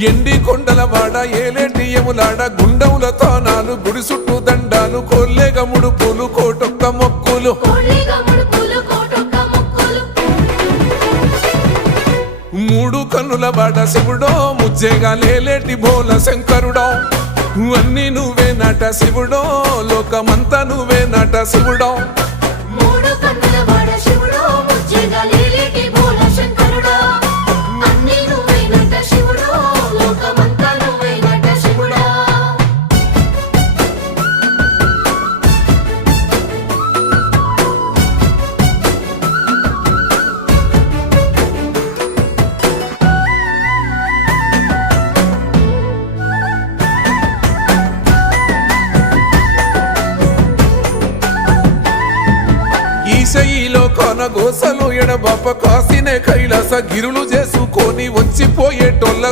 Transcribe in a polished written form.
ఎండి కొండలవాడ ఏలేటి యములాడ గుండముల తానాలు గుడి చుట్టూ దండాలు కొల్లేగ ముడుపులు కోటొక్క మొక్కులు మూడు కన్నుల వాడ శివుడో ముజ్జేగా లేలేటి బోల శంకరుడో అన్నీ నువ్వే నట శివుడో లోకమంతా నువ్వే నట శివుడో ఈశయిలో కొనగోసలు ఎడబాప కాసినే కైలాస గిరులు చేసుకొని వచ్చిపోయేటోళ్ళ